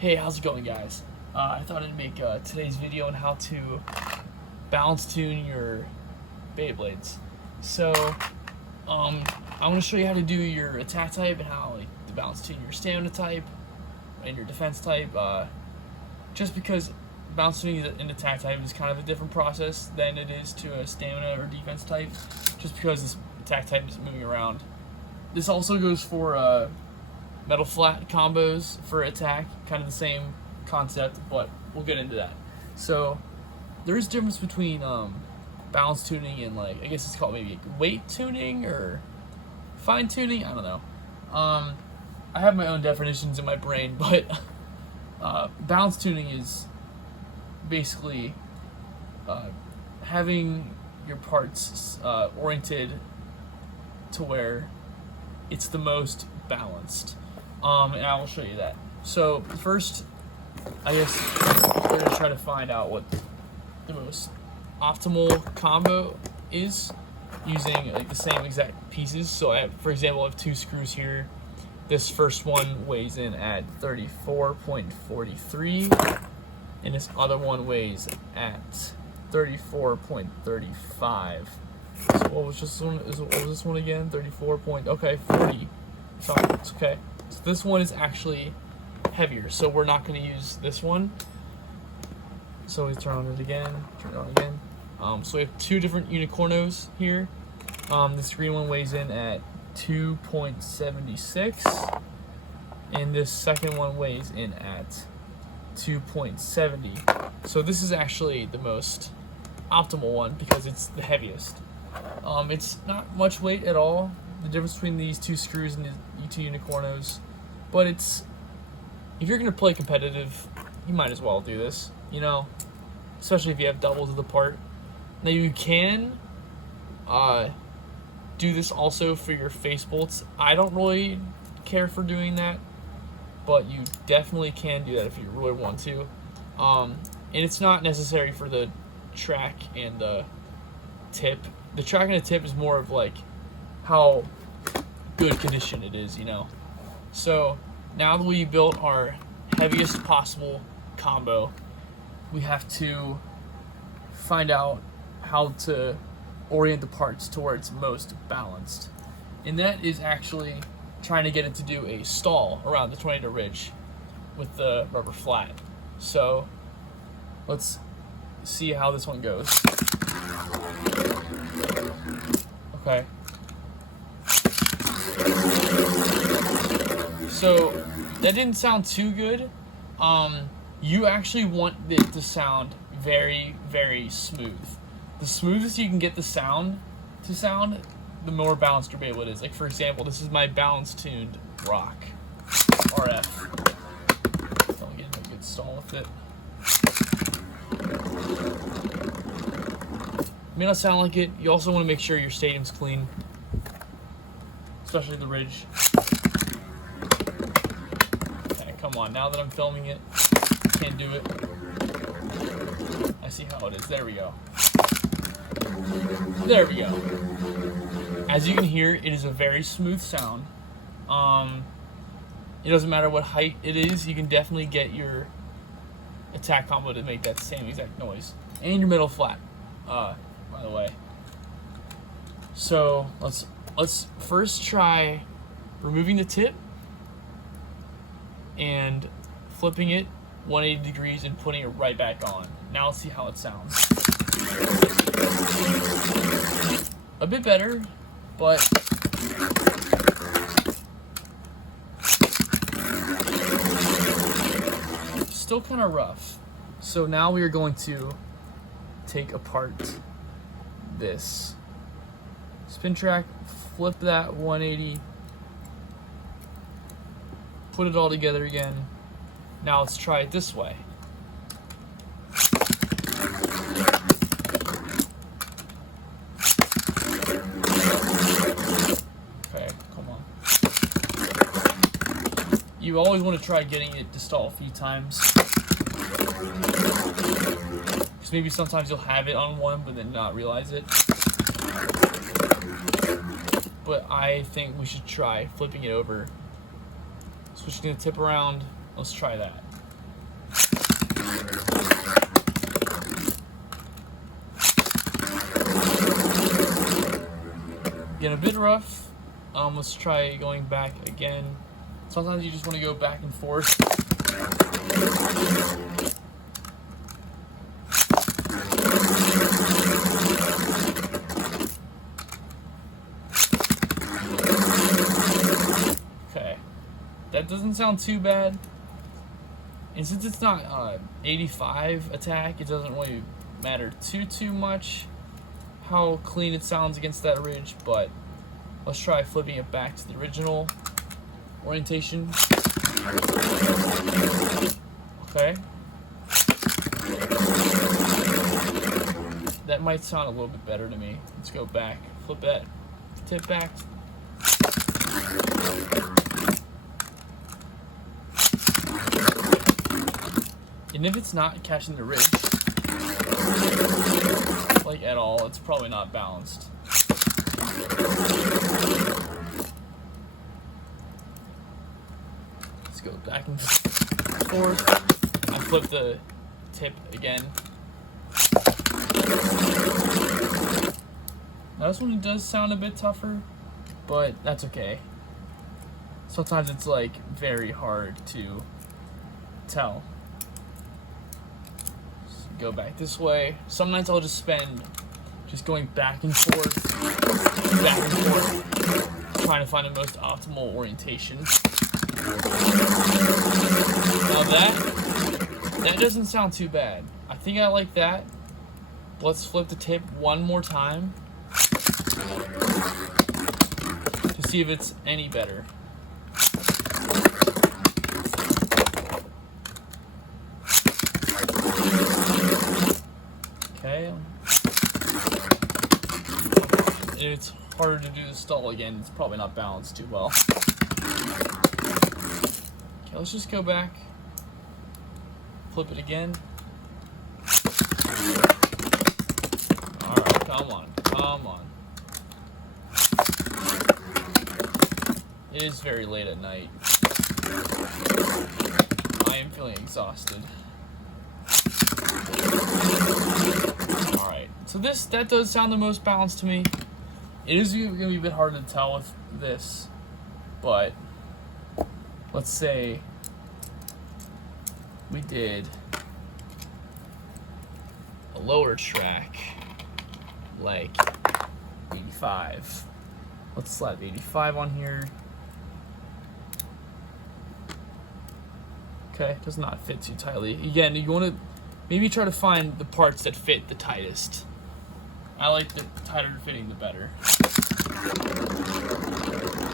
Hey, how's it going, guys? I thought I'd make today's video on how to balance tune your Beyblades. So, I'm going to show you how to do your attack type and how to balance tune your stamina type and your defense type. Just because balance tuning an attack type is kind of a different process than it is to a stamina or defense type, just because this attack type is moving around. This also goes for metal flat combos for attack, kind of the same concept, but we'll get into that. So there is a difference between balance tuning and, like, I guess it's called maybe weight tuning or fine tuning, I don't know. I have my own definitions in my brain, but balance tuning is basically having your parts oriented to where it's the most balanced. And I will show you that. So first, I guess we're gonna try to find out what the most optimal combo is using like the same exact pieces. So for example, I have two screws here. This first one weighs in at 34.43, and this other one weighs at 34.35. So what was this one? What was this one again? 40. Sorry, it's okay. So this one is actually heavier, so we're not going to use this one. So we turn on it again, turn it on again. So we have two different unicornos here. This green one weighs in at 2.76, and this second one weighs in at 2.70. So this is actually the most optimal one because it's the heaviest. It's not much weight at all, the difference between these two screws and the two unicornos, but if you're going to play competitive, you might as well do this, you know, especially if you have doubles of the part. Now you can do this also for your face bolts. I don't really care for doing that, but you definitely can do that if you really want to. And it's not necessary for the track and the tip. The track and the tip is more of like how good condition it is, you know. So now that we built our heaviest possible combo, we have to find out how to orient the parts to where it's most balanced. And that is actually trying to get it to do a stall around the tornado ridge with the rubber flat. So let's see how this one goes. Okay. So that didn't sound too good. You actually want it to sound very, very smooth. The smoothest you can get the sound to sound, the more balanced your Beyblade is. Like, for example, this is my Balance Tuned Rock RF. Don't get a good stall with it. May not sound like it. You also want to make sure your stadium's clean, especially the ridge. Okay, come on. Now that I'm filming it, can't do it. I see how it is. There we go. There we go. As you can hear, it is a very smooth sound. It doesn't matter what height it is. You can definitely get your attack combo to make that same exact noise, and your middle flat. By the way. So let's first try removing the tip and flipping it 180 degrees and putting it right back on. Now let's see how it sounds. A bit better, but still kind of rough. So now we are going to take apart this spin track, flip that 180, put it all together again. Now let's try it this way. Okay, come on. You always want to try getting it to stall a few times. Because maybe sometimes you'll have it on one but then not realize it. But I think we should try flipping it over, switching the tip around. Let's try that. Getting a bit rough. Let's try going back again. Sometimes you just want to go back and forth. Okay, that doesn't sound too bad. And since it's not 85 attack, it doesn't really matter too much how clean it sounds against that ridge, but let's try flipping it back to the original orientation. Okay. That might sound a little bit better to me. Let's go back. Flip that tip back. And if it's not catching the ridge, like at all, it's probably not balanced. Let's go back and forth. I flip the tip again. Now this one does sound a bit tougher, but that's okay. Sometimes it's like very hard to tell. Go back this way. Some nights I'll just spend just going back and forth, trying to find the most optimal orientation. Now that doesn't sound too bad. I think I like that. Let's flip the tip one more time to see if it's any better. Okay. It's harder to do the stall again. It's probably not balanced too well. Okay, let's just go back. Flip it again. Alright, come on. It is very late at night. I am feeling exhausted. Alright, so that does sound the most balanced to me. It is going to be a bit hard to tell with this, but let's say we did a lower track, like 85. Let's slap 85 on here. Okay, does not fit too tightly. Again, you want to maybe try to find the parts that fit the tightest. I like the tighter fitting, the better.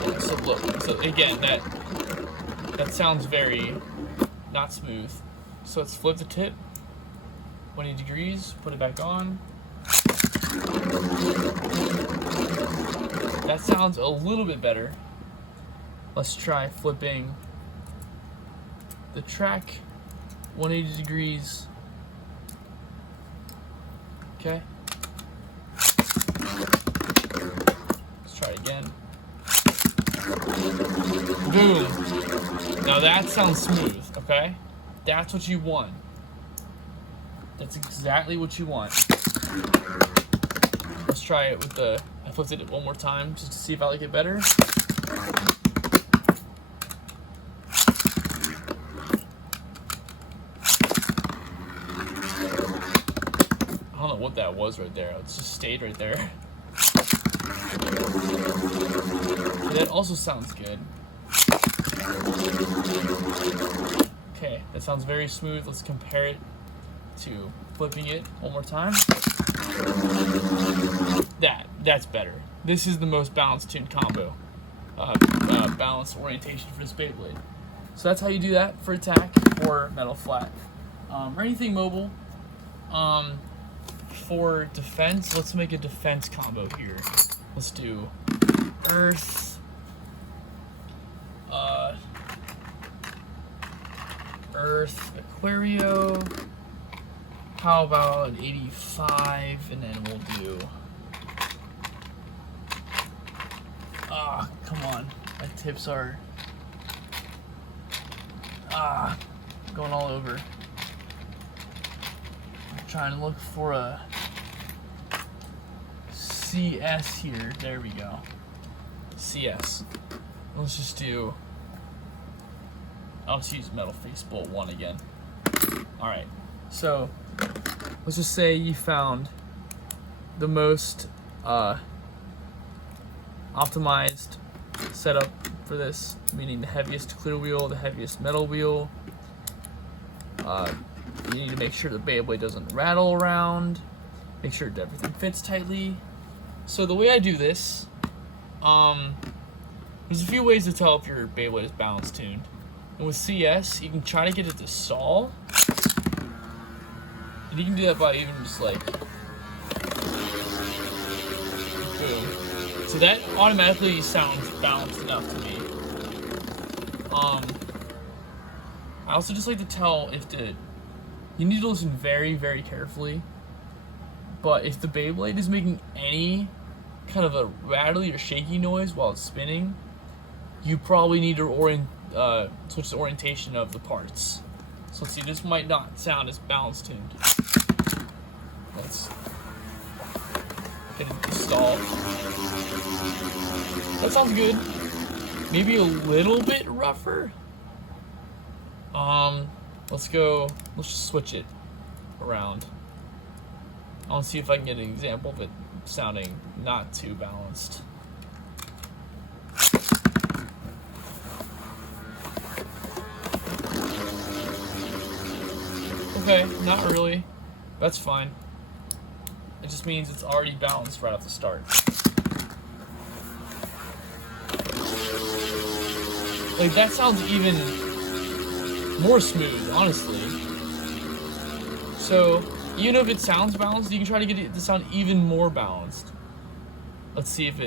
Yeah, so look, so again, that sounds very not smooth. So let's flip the tip 20 degrees, put it back on. That sounds a little bit better. Let's try flipping the track 180 degrees. Okay. Let's try it again. Boom. Now that sounds smooth, okay? That's what you want. That's exactly what you want. Let's try it with I flipped it one more time just to see if I like it better. I don't know what that was right there. It just stayed right there. That also sounds good. Okay, that sounds very smooth. Let's compare it to flipping it one more time. That's better. This is the most balanced tuned combo. Balanced orientation for this Beyblade. So that's how you do that for attack or metal flat. Or anything mobile. For defense, let's make a defense combo here. Let's do Earth, Aquario. How about 85, and then we'll do. Come on, my tips are going all over. I'm trying to look for a CS here. There we go. CS. Let's just do, I'll just use Metal Face Bolt 1 again. Alright, so let's just say you found the most optimized setup for this, meaning the heaviest clear wheel, the heaviest metal wheel. You need to make sure the Beyblade doesn't rattle around, make sure everything fits tightly. So the way I do this, there's a few ways to tell if your Beyblade is balance tuned. And with CS, you can try to get it to stall. And you can do that by even just like, boom. So that automatically sounds balanced enough to me. I also just like to tell if you need to listen very, very carefully. But if the Beyblade is making any kind of a rattly or shaky noise while it's spinning, you probably need to switch the orientation of the parts. So let's see, this might not sound as balance tuned. Let's hit it to stall. That sounds good. Maybe a little bit rougher. Let's just switch it around. I'll see if I can get an example of it sounding not too balanced. Okay, not really. That's fine. It just means it's already balanced right off the start. Like, that sounds even more smooth, honestly. So, even if it sounds balanced, you can try to get it to sound even more balanced. Let's see if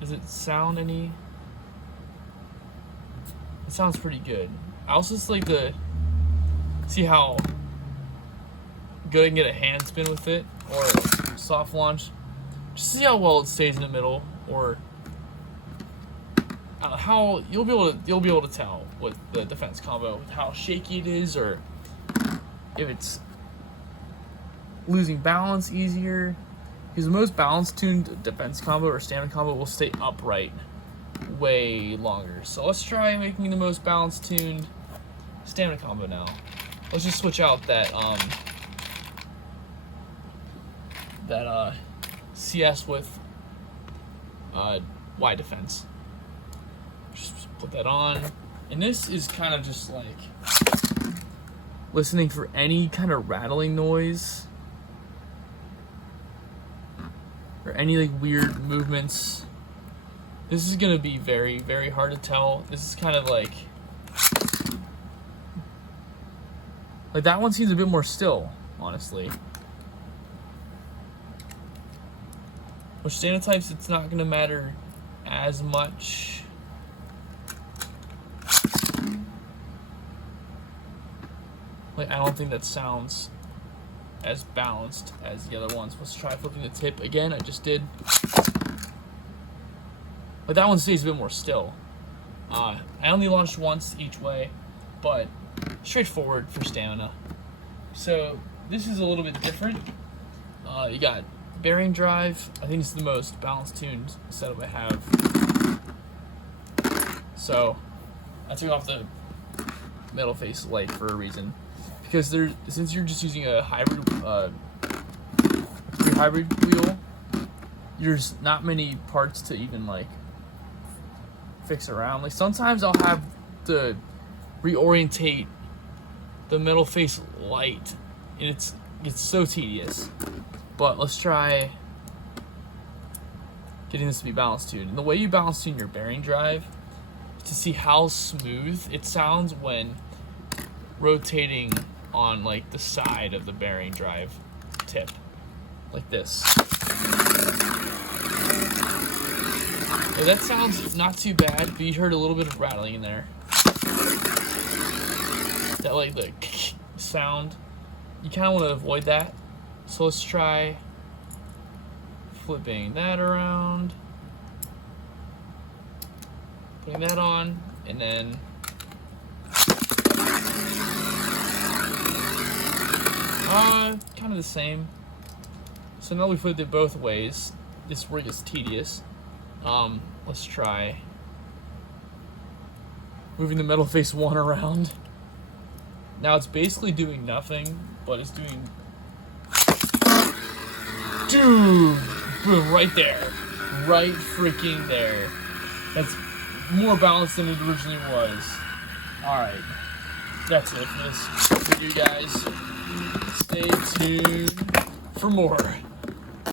does it sound any? It sounds pretty good. I also just like to see how good I can get a hand spin with it, or a soft launch. Just see how well it stays in the middle, or how you'll be able to tell with the defense combo how shaky it is, or if it's losing balance easier. Because the most balance tuned defense combo or stamina combo will stay upright way longer. So let's try making the most balance tuned stamina combo now. Let's just switch out that CS with Y defense. Just put that on. And this is kind of just like listening for any kind of rattling noise or any like weird movements. This is gonna be very, very hard to tell. This is kind of like that one seems a bit more still, honestly. For stamina types, it's not gonna matter as much. Like, I don't think that sounds as balanced as the other ones. Let's try flipping the tip again. I just did. Like, that one stays a bit more still. I only launched once each way, but straightforward for stamina. So this is a little bit different. You got bearing drive. I think it's the most balance tuned setup I have. So I took off the metal face light for a reason, because since you're just using a hybrid wheel, there's not many parts to even like fix around. Like, sometimes I'll have to reorientate the metal face light, and it's so tedious. But let's try getting this to be balance tuned. And the way you balance tune your bearing drive is to see how smooth it sounds when rotating on like the side of the bearing drive tip, like this. So that sounds not too bad, but you heard a little bit of rattling in there. That like the sound, you kind of want to avoid that. So let's try flipping that around, putting that on, and then kind of the same. So now we flipped it both ways. This is where it gets tedious. Let's try moving the metal face 1 around. Now it's basically doing nothing, but it's doing... Dude! Boom, right there. Right freaking there. That's more balanced than it originally was. Alright. That's it for this video, guys. Stay tuned for more.